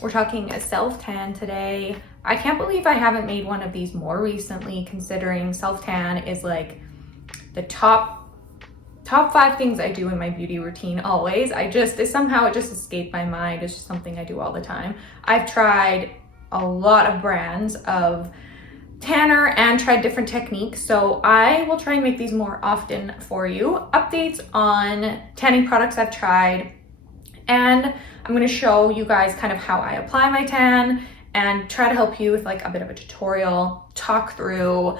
We're talking a self-tan today. I can't believe I haven't made one of these more recently, considering self-tan is like the top 5 things I do in my beauty routine always. Somehow it just escaped my mind. It's just something I do all the time. I've tried a lot of brands of tanner and tried different techniques, so I will try and make these more often for you. Updates on tanning products I've tried, and I'm going to show you guys kind of how I apply my tan and try to help you with like a bit of a tutorial, talk through.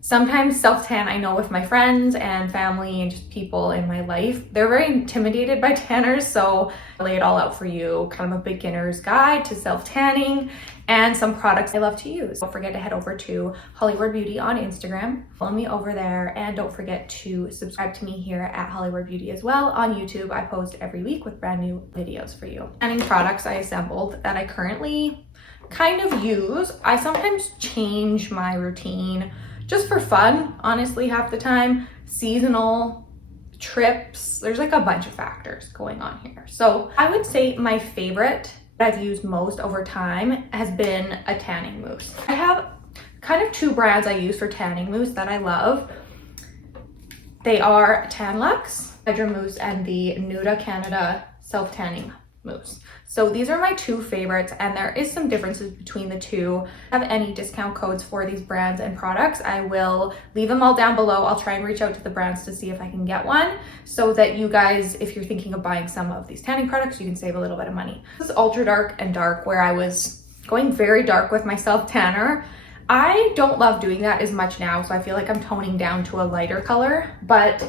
Sometimes self-tan, I know with my friends and family and just people in my life, they're very intimidated by tanners, so I lay it all out for you, kind of a beginner's guide to self-tanning and some products I love to use. Don't forget to head over to Hollkward Beauty on Instagram, follow me over there, and don't forget to subscribe to me here at Hollkward Beauty as well on YouTube. I post every week with brand new videos for you. Tanning products I assembled that I currently kind of use. I sometimes change my routine just for fun, honestly, half the time. Seasonal, trips, there's like a bunch of factors going on here. So I would say my favorite that I've used most over time has been a tanning mousse. I have kind of 2 brands I use for tanning mousse that I love. They are Tan-Luxe Hydramousse and the Nuda Canada Self-Tanning Mousse. So these are my 2 favorites, and there is some differences between the 2. If you have any discount codes for these brands and products, I will leave them all down below. I'll try and reach out to the brands to see if I can get one, so that you guys, if you're thinking of buying some of these tanning products, you can save a little bit of money. This is ultra dark and dark, where I was going very dark with my self tanner. I don't love doing that as much now, so I feel like I'm toning down to a lighter color, but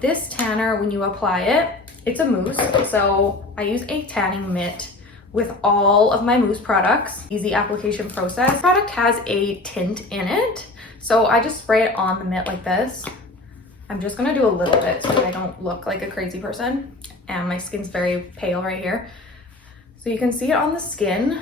this tanner, when you apply it, it's a mousse, so I use a tanning mitt with all of my mousse products. Easy application process. This product has a tint in it, so I just spray it on the mitt like this. I'm just gonna do a little bit so that I don't look like a crazy person, and my skin's very pale right here. So you can see it on the skin,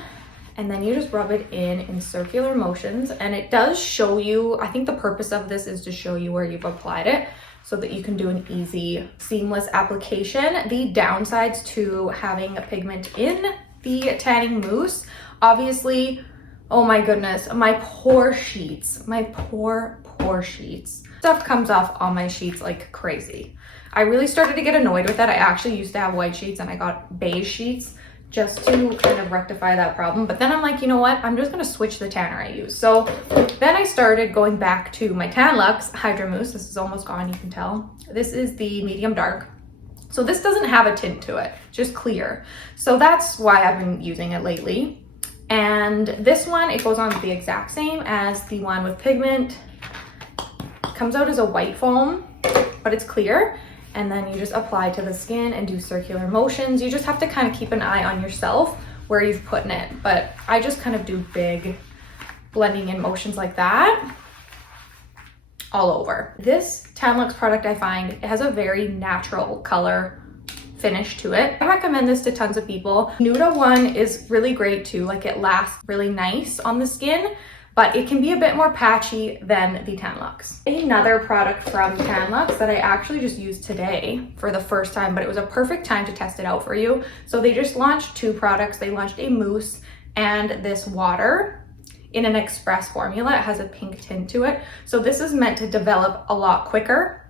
and then you just rub it in circular motions, and it does show you, I think the purpose of this is to show you where you've applied it, so that you can do an easy, seamless application. The downsides to having a pigment in the tanning mousse, obviously, oh my goodness, my pore sheets, my pore sheets. Stuff comes off on my sheets like crazy. I really started to get annoyed with that. I actually used to have white sheets, and I got beige sheets just to kind of rectify that problem. But then I'm like, you know what? I'm just gonna switch the tanner I use. So then I started going back to my Tan-Luxe Hydramousse. This is almost gone, you can tell. This is the medium dark. So this doesn't have a tint to it, just clear. So that's why I've been using it lately. And this one, it goes on the exact same as the one with pigment. It comes out as a white foam, but it's clear. And then you just apply to the skin and do circular motions. You just have to kind of keep an eye on yourself where you've put it. But I just kind of do big blending in motions like that all over. This Tan-Luxe product, I find, it has a very natural color finish to it. I recommend this to tons of people. Nuda one is really great too. Like, it lasts really nice on the skin, but it can be a bit more patchy than the Tan-Luxe. Another product from Tan-Luxe that I actually just used today for the first time, but it was a perfect time to test it out for you. So they just launched 2 products. They launched a mousse and this water in an express formula. It has a pink tint to it. So this is meant to develop a lot quicker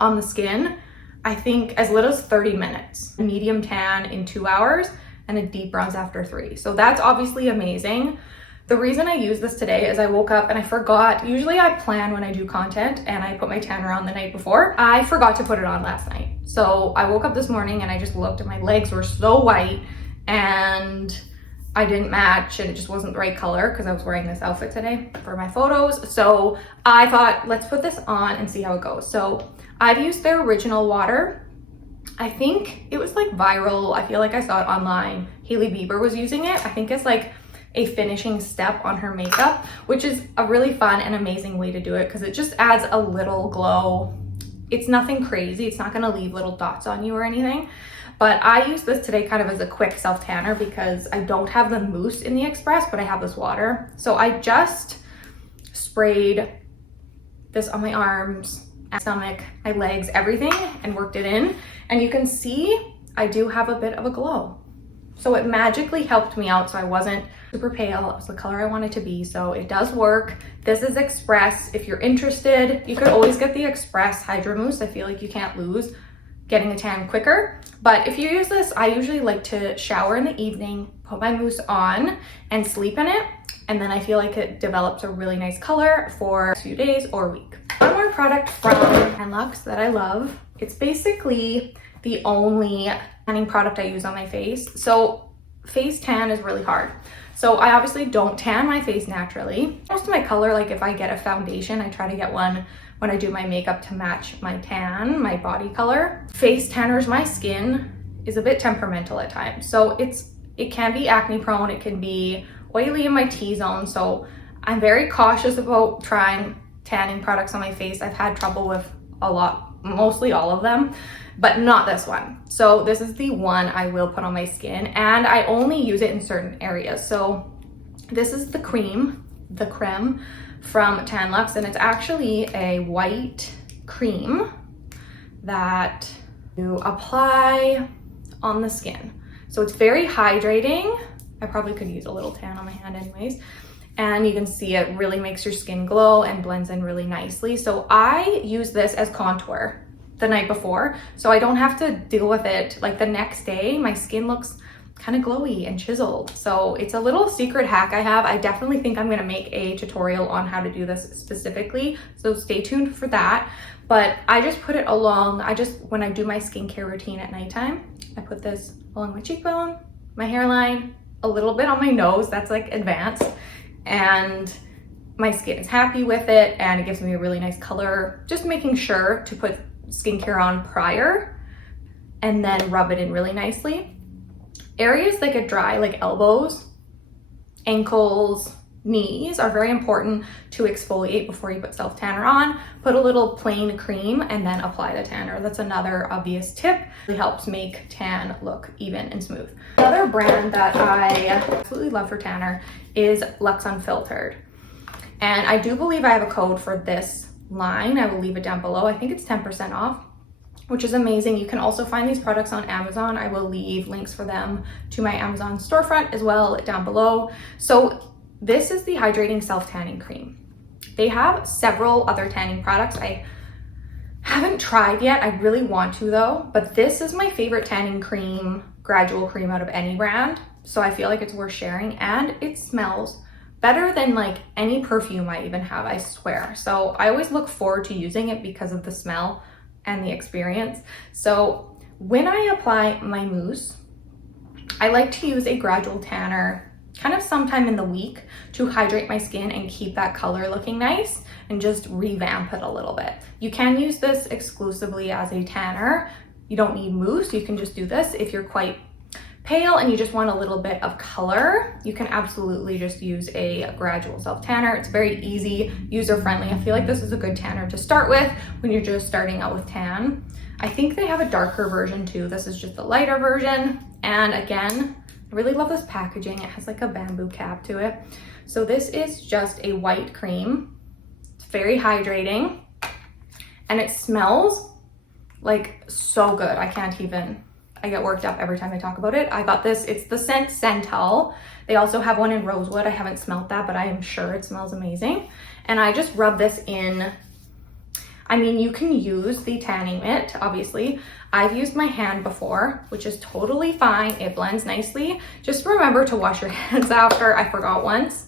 on the skin. I think as little as 30 minutes. Medium tan in 2 hours and a deep bronze after 3. So that's obviously amazing. The reason I use this today is I woke up and I forgot. Usually I plan when I do content and I put my tanner on the night before. I forgot to put it on last night. So I woke up this morning and I just looked and my legs were so white and I didn't match, and it just wasn't the right color because I was wearing this outfit today for my photos. So I thought, let's put this on and see how it goes. So I've used their original water. I think it was like viral. I feel like I saw it online. Hailey Bieber was using it. I think it's like a finishing step on her makeup, which is a really fun and amazing way to do it because it just adds a little glow. It's nothing crazy. It's not gonna leave little dots on you or anything. But I use this today kind of as a quick self tanner because I don't have the mousse in the express, but I have this water. So I just sprayed this on my arms, my stomach, my legs, everything, and worked it in. And you can see I do have a bit of a glow. So it magically helped me out, so I wasn't super pale. It was the color I wanted to be, so it does work. This is Express. If you're interested, you could always get the Express Hydramousse. I feel like you can't lose getting a tan quicker. But if you use this, I usually like to shower in the evening, put my mousse on and sleep in it. And then I feel like it develops a really nice color for a few days or a week. One more product from Tan-Luxe that I love. It's basically the only tanning product I use on my face. So face tan is really hard. So I obviously don't tan my face naturally. Most of my color, like if I get a foundation, I try to get one when I do my makeup to match my tan, my body color. Face tanners, my skin is a bit temperamental at times. So it can be acne prone, it can be oily in my T-zone. So I'm very cautious about trying tanning products on my face. I've had trouble with a lot, mostly all of them, but not this one. So this is the one I will put on my skin, and I only use it in certain areas. So this is the creme from Tan-Luxe, and it's actually a white cream that you apply on the skin. So it's very hydrating. I probably could use a little tan on my hand anyways. And you can see it really makes your skin glow and blends in really nicely. So I use this as contour the night before, so I don't have to deal with it like the next day. My skin looks kind of glowy and chiseled. So it's a little secret hack I have. I definitely think I'm gonna make a tutorial on how to do this specifically, so stay tuned for that. But I just put it along, when I do my skincare routine at nighttime, I put this along my cheekbone, my hairline, a little bit on my nose, that's like advanced, and my skin is happy with it and it gives me a really nice color. Just making sure to put skincare on prior and then rub it in really nicely. Areas that get dry, like elbows, ankles, knees, are very important to exfoliate before you put self-tanner on. Put a little plain cream and then apply the tanner. That's another obvious tip. It helps make tan look even and smooth. Another brand that I absolutely love for tanner is Lux Unfiltered. And I do believe I have a code for this line. I will leave it down below. I think it's 10% off, which is amazing. You can also find these products on Amazon. I will leave links for them to my Amazon storefront as well down below. So this is the hydrating self-tanning cream. They have several other tanning products I haven't tried yet. I really want to though, but this is my favorite tanning cream, gradual cream out of any brand. So I feel like it's worth sharing, and it smells better than like any perfume I even have, I swear. So I always look forward to using it because of the smell and the experience. So when I apply my mousse, I like to use a gradual tanner kind of sometime in the week to hydrate my skin and keep that color looking nice and just revamp it a little bit. You can use this exclusively as a tanner. You don't need mousse. You can just do this. If you're quite pale and you just want a little bit of color, you can absolutely just use a gradual self tanner. It's very easy, user friendly. I feel like this is a good tanner to start with when you're just starting out with tan. I think they have a darker version too. This is just the lighter version. And again, I really love this packaging. It has like a bamboo cap to it. So this is just a white cream. It's very hydrating and it smells like so good. I get worked up every time I talk about it. I got this, it's the scent Sental. They also have one in Rosewood. I haven't smelled that, but I am sure it smells amazing. And I just rub this in. I mean, you can use the tanning mitt, obviously. I've used my hand before, which is totally fine. It blends nicely. Just remember to wash your hands after. I forgot once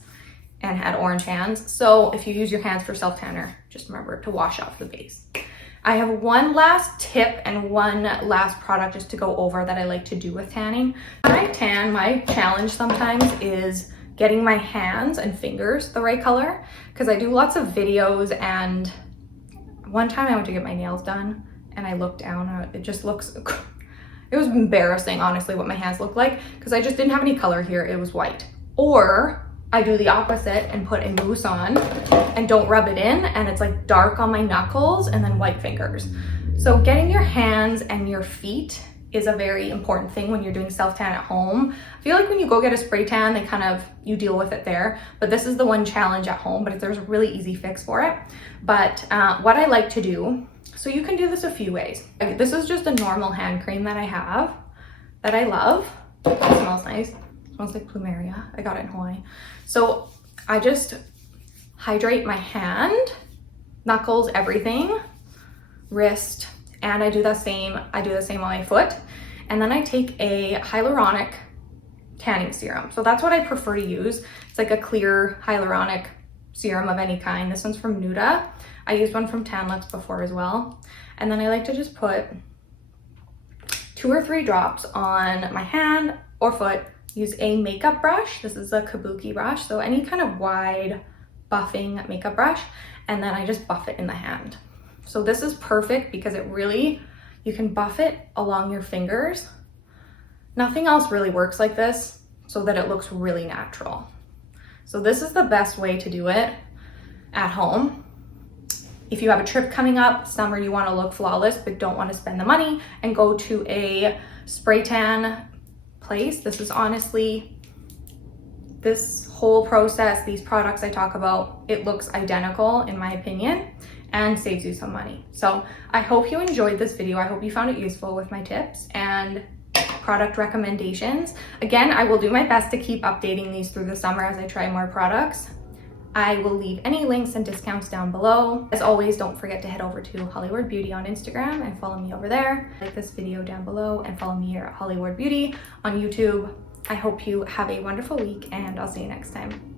and had orange hands. So if you use your hands for self-tanner, just remember to wash off the base. I have one last tip and one last product just to go over that I like to do with tanning. When I tan, my challenge sometimes is getting my hands and fingers the right color, because I do lots of videos, and one time I went to get my nails done and I looked down, it just looks, it was embarrassing honestly what my hands looked like, because I just didn't have any color here, it was white. Or I do the opposite and put a mousse on and don't rub it in, and it's like dark on my knuckles and then white fingers. So getting your hands and your feet is a very important thing when you're doing self-tan at home. I feel like when you go get a spray tan, they kind of, you deal with it there, but this is the one challenge at home, but there's a really easy fix for it. But what I like to do, so you can do this a few ways. This is just a normal hand cream that I have, that I love. It smells nice. It smells like plumeria. I got it in Hawaii. So I just hydrate my hand, knuckles, everything, wrist, and I do the same on my foot. And then I take a hyaluronic tanning serum. So that's what I prefer to use. It's like a clear hyaluronic serum of any kind. This one's from Nuda. I used one from Tan-Luxe before as well. And then I like to just put 2 or 3 drops on my hand or foot. Use a makeup brush. This is a kabuki brush, so any kind of wide buffing makeup brush, and then I just buff it in the hand. So this is perfect because it really, you can buff it along your fingers. Nothing else really works like this so that it looks really natural. So this is the best way to do it at home. If you have a trip coming up, summer, you want to look flawless but don't want to spend the money and go to a spray tan place, this is honestly, this whole process, these products I talk about, it looks identical in my opinion and saves you some money. So I hope you enjoyed this video. I hope you found it useful with my tips and product recommendations. Again, I will do my best to keep updating these through the summer as I try more products. I will leave any links and discounts down below. As always, don't forget to head over to Hollywood Beauty on Instagram and follow me over there. Like this video down below and follow me here at Hollywood Beauty on YouTube. I hope you have a wonderful week and I'll see you next time.